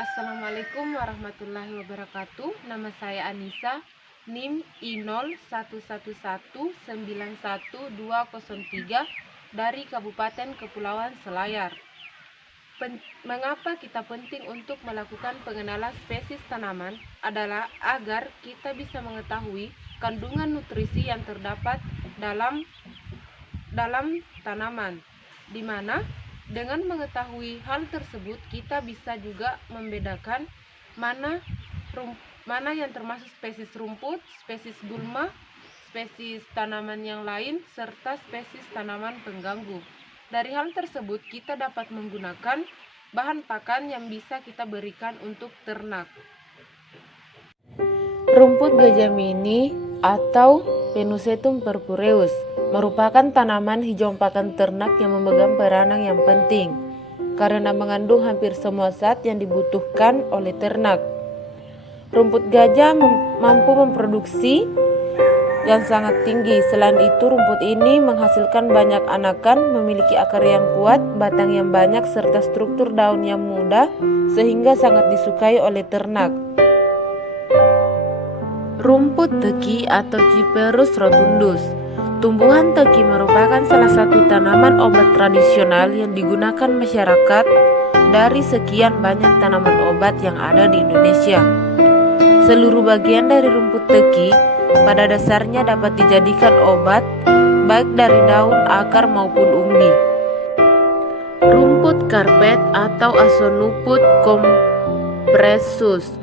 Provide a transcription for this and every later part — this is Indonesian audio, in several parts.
Assalamualaikum warahmatullahi wabarakatuh. Nama saya Anissa, NIM I0111911203 dari Kabupaten Kepulauan Selayar. Mengapa kita penting untuk melakukan pengenalan spesies tanaman adalah agar kita bisa mengetahui kandungan nutrisi yang terdapat dalam tanaman, di mana dengan mengetahui hal tersebut kita bisa juga membedakan mana yang termasuk spesies rumput, spesies gulma, spesies tanaman yang lain, serta spesies tanaman pengganggu. Dari hal tersebut kita dapat menggunakan bahan pakan yang bisa kita berikan untuk ternak. Rumput gajah mini atau Penusetum purpureus merupakan tanaman hijau pakan ternak yang memegang peranan yang penting karena mengandung hampir semua zat yang dibutuhkan oleh ternak. Rumput gajah mampu memproduksi yang sangat tinggi. Selain itu, rumput ini menghasilkan banyak anakan, memiliki akar yang kuat, batang yang banyak, serta struktur daun yang mudah sehingga sangat disukai oleh ternak. Rumput teki atau Cyperus rotundus. Tumbuhan teki merupakan salah satu tanaman obat tradisional yang digunakan masyarakat dari sekian banyak tanaman obat yang ada di Indonesia. Seluruh bagian dari rumput teki pada dasarnya dapat dijadikan obat, baik dari daun, akar maupun umbi. Rumput karpet atau Asonuput compressus.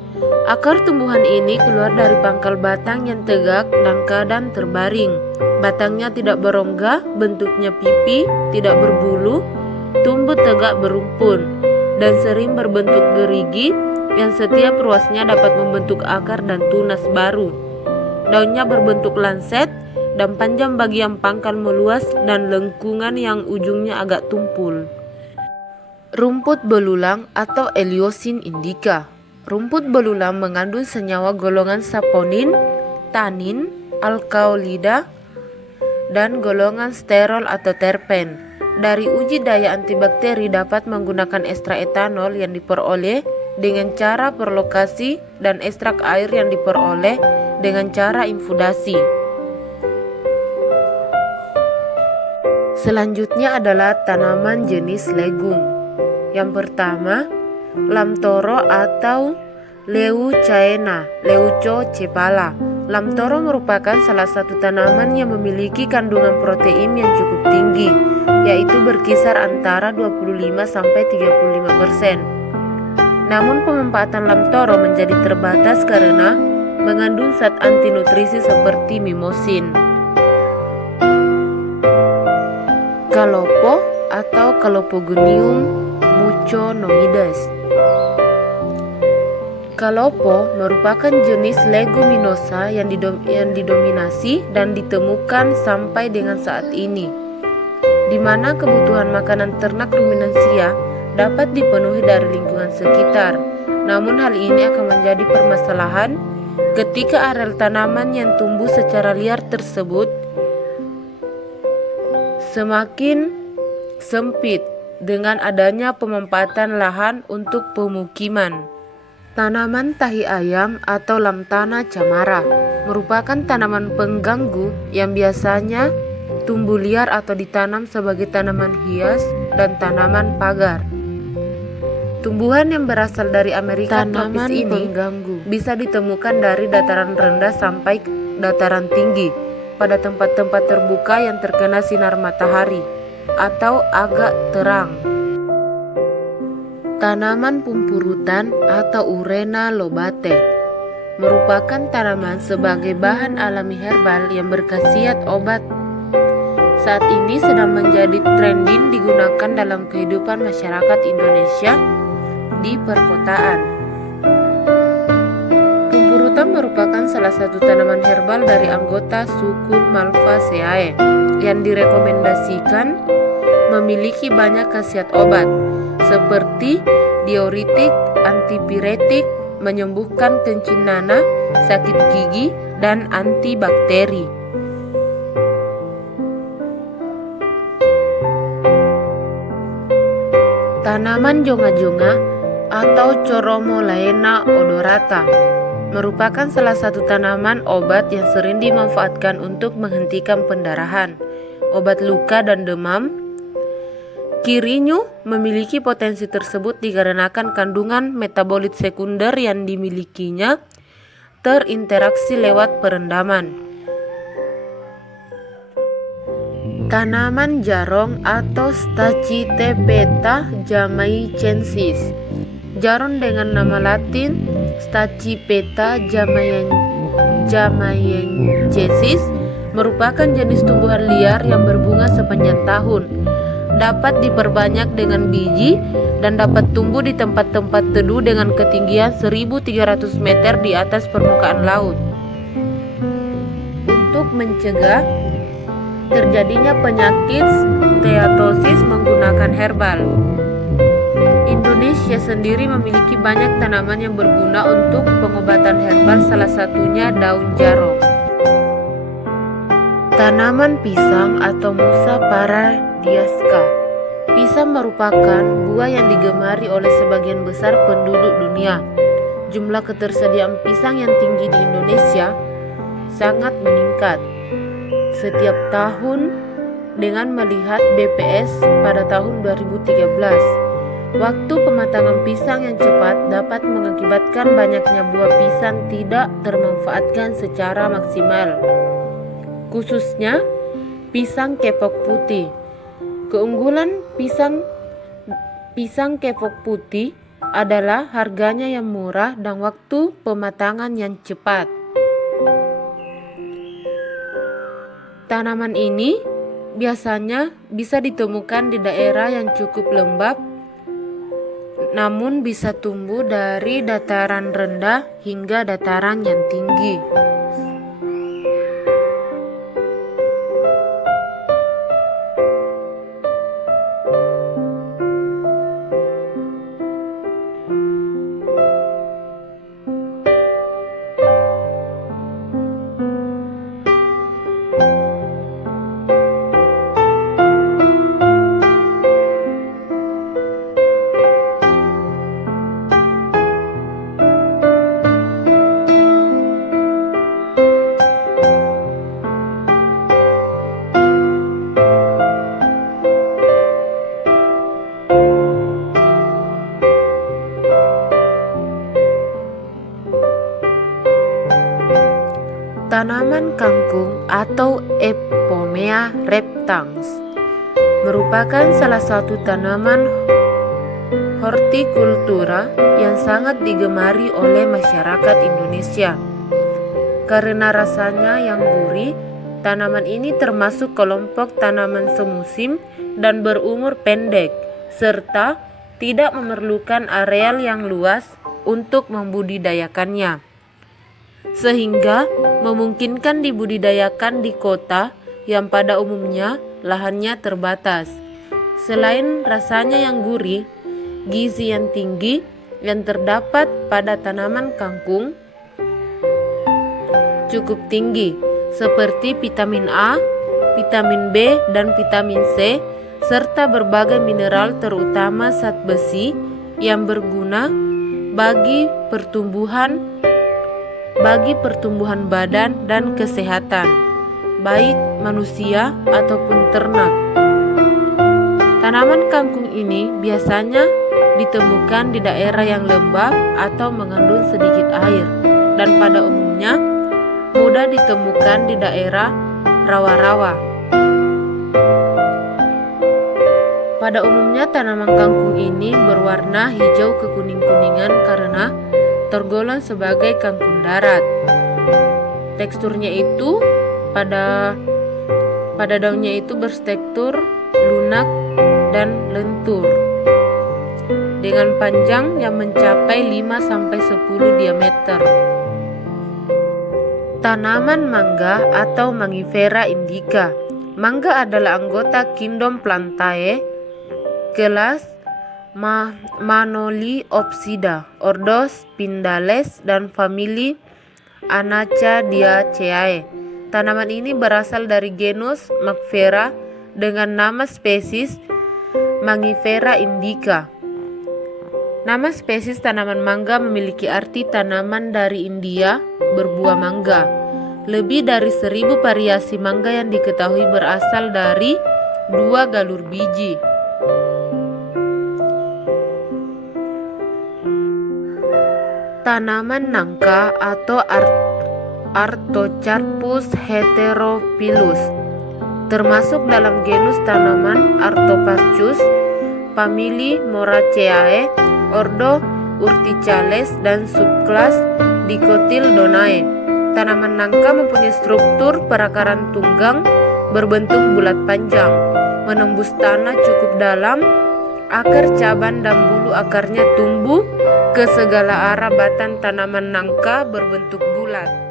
Akar tumbuhan ini keluar dari pangkal batang yang tegak dan kadang terbaring. Batangnya tidak berongga, bentuknya pipi, tidak berbulu, tumbuh tegak berumpun, dan sering berbentuk gerigi yang setiap ruasnya dapat membentuk akar dan tunas baru. Daunnya berbentuk lanset dan panjang bagian pangkal meluas dan lengkungan yang ujungnya agak tumpul. Rumput belulang atau Eliosin indica. Rumput belulang mengandung senyawa golongan saponin, tanin, alkaloida, dan golongan sterol atau terpen. Dari uji daya antibakteri dapat menggunakan ekstrak etanol yang diperoleh dengan cara perlokasi dan ekstrak air yang diperoleh dengan cara infudasi. Selanjutnya adalah tanaman jenis legum. Yang pertama, lamtoro atau leucaena, leuco cepala. Lamtoro merupakan salah satu tanaman yang memiliki kandungan protein yang cukup tinggi, yaitu berkisar antara 25-35%. Namun pemanfaatan lamtoro menjadi terbatas karena mengandung zat antinutrisi seperti mimosin. Kalopo atau Calopogonium muconoides. Kalopo merupakan jenis leguminosa yang didominasi dan ditemukan sampai dengan saat ini, di mana kebutuhan makanan ternak ruminansia dapat dipenuhi dari lingkungan sekitar. Namun hal ini akan menjadi permasalahan ketika areal tanaman yang tumbuh secara liar tersebut semakin sempit dengan adanya pemanfaatan lahan untuk pemukiman. Tanaman tahi ayam atau Lantana camara merupakan tanaman pengganggu yang biasanya tumbuh liar atau ditanam sebagai tanaman hias dan tanaman pagar. Tumbuhan yang berasal dari Amerika tropis ini pengganggu bisa ditemukan dari dataran rendah sampai dataran tinggi pada tempat-tempat terbuka yang terkena sinar matahari atau agak terang. Tanaman pumpurutan atau Urena lobate merupakan tanaman sebagai bahan alami herbal yang berkhasiat obat. Saat ini sedang menjadi trending digunakan dalam kehidupan masyarakat Indonesia di perkotaan. Pumpurutan merupakan salah satu tanaman herbal dari anggota suku Malvaceae yang direkomendasikan memiliki banyak khasiat obat seperti diuretik, antipiretik, menyembuhkan kencing nanah, sakit gigi, dan antibakteri. Tanaman jonga-jonga atau Coromolaena odorata merupakan salah satu tanaman obat yang sering dimanfaatkan untuk menghentikan pendarahan, obat luka dan demam. Kirinyo memiliki potensi tersebut dikarenakan kandungan metabolit sekunder yang dimilikinya terinteraksi lewat perendaman. Tanaman jarong atau Stachytepeta jamaicensis. Jarong dengan nama latin Stachypeta jamaicensis merupakan jenis tumbuhan liar yang berbunga sepanjang tahun. Dapat diperbanyak dengan biji dan dapat tumbuh di tempat-tempat teduh dengan ketinggian 1.300 meter di atas permukaan laut. Untuk mencegah terjadinya penyakit steatosis menggunakan herbal, Indonesia sendiri memiliki banyak tanaman yang berguna untuk pengobatan herbal, salah satunya daun jarong. Tanaman pisang atau Musa paradiasca. Pisang merupakan buah yang digemari oleh sebagian besar penduduk dunia. Jumlah ketersediaan pisang yang tinggi di Indonesia sangat meningkat setiap tahun dengan melihat BPS pada tahun 2013. Waktu pematangan pisang yang cepat dapat mengakibatkan banyaknya buah pisang tidak termanfaatkan secara maksimal, khususnya pisang kepok putih. Keunggulan pisang kepok putih adalah harganya yang murah dan waktu pematangan yang cepat. Tanaman ini biasanya bisa ditemukan di daerah yang cukup lembab, namun bisa tumbuh dari dataran rendah hingga dataran yang tinggi. Tanaman kangkung atau Epomea reptans merupakan salah satu tanaman hortikultura yang sangat digemari oleh masyarakat Indonesia. Karena rasanya yang gurih, tanaman ini termasuk kelompok tanaman semusim dan berumur pendek, serta tidak memerlukan areal yang luas untuk membudidayakannya, sehingga memungkinkan dibudidayakan di kota yang pada umumnya lahannya terbatas. Selain rasanya yang gurih, gizi yang tinggi yang terdapat pada tanaman kangkung cukup tinggi, seperti vitamin A, vitamin B, dan vitamin C, serta berbagai mineral terutama zat besi yang berguna bagi pertumbuhan badan dan kesehatan, baik manusia ataupun ternak. Tanaman kangkung ini biasanya ditemukan di daerah yang lembab atau mengandung sedikit air, dan pada umumnya mudah ditemukan di daerah rawa-rawa. Pada umumnya tanaman kangkung ini berwarna hijau kekuning-kuningan karena tergolong sebagai kangkung darat. Teksturnya itu pada daunnya itu bertekstur lunak dan lentur dengan panjang yang mencapai 5-10 diameter. Tanaman mangga atau Mangifera indica. Mangga adalah anggota kingdom Plantae, kelas Manoliopsida, ordo Spindales, dan famili Anacaadiaceae. Tanaman ini berasal dari genus Mangifera dengan nama spesies Mangifera indica. Nama spesies tanaman mangga memiliki arti tanaman dari India berbuah mangga. Lebih dari 1000 variasi mangga yang diketahui berasal dari 2 galur biji. Tanaman nangka atau Artocarpus heterophyllus termasuk dalam genus tanaman Artoparchus, famili Moraceae, ordo Urticales, dan subkelas Dicotyledonnae. Tanaman nangka mempunyai struktur perakaran tunggang berbentuk bulat panjang, menembus tanah cukup dalam. Akar, cabang, dan bulu akarnya tumbuh ke segala arah. Batang tanaman nangka berbentuk bulat.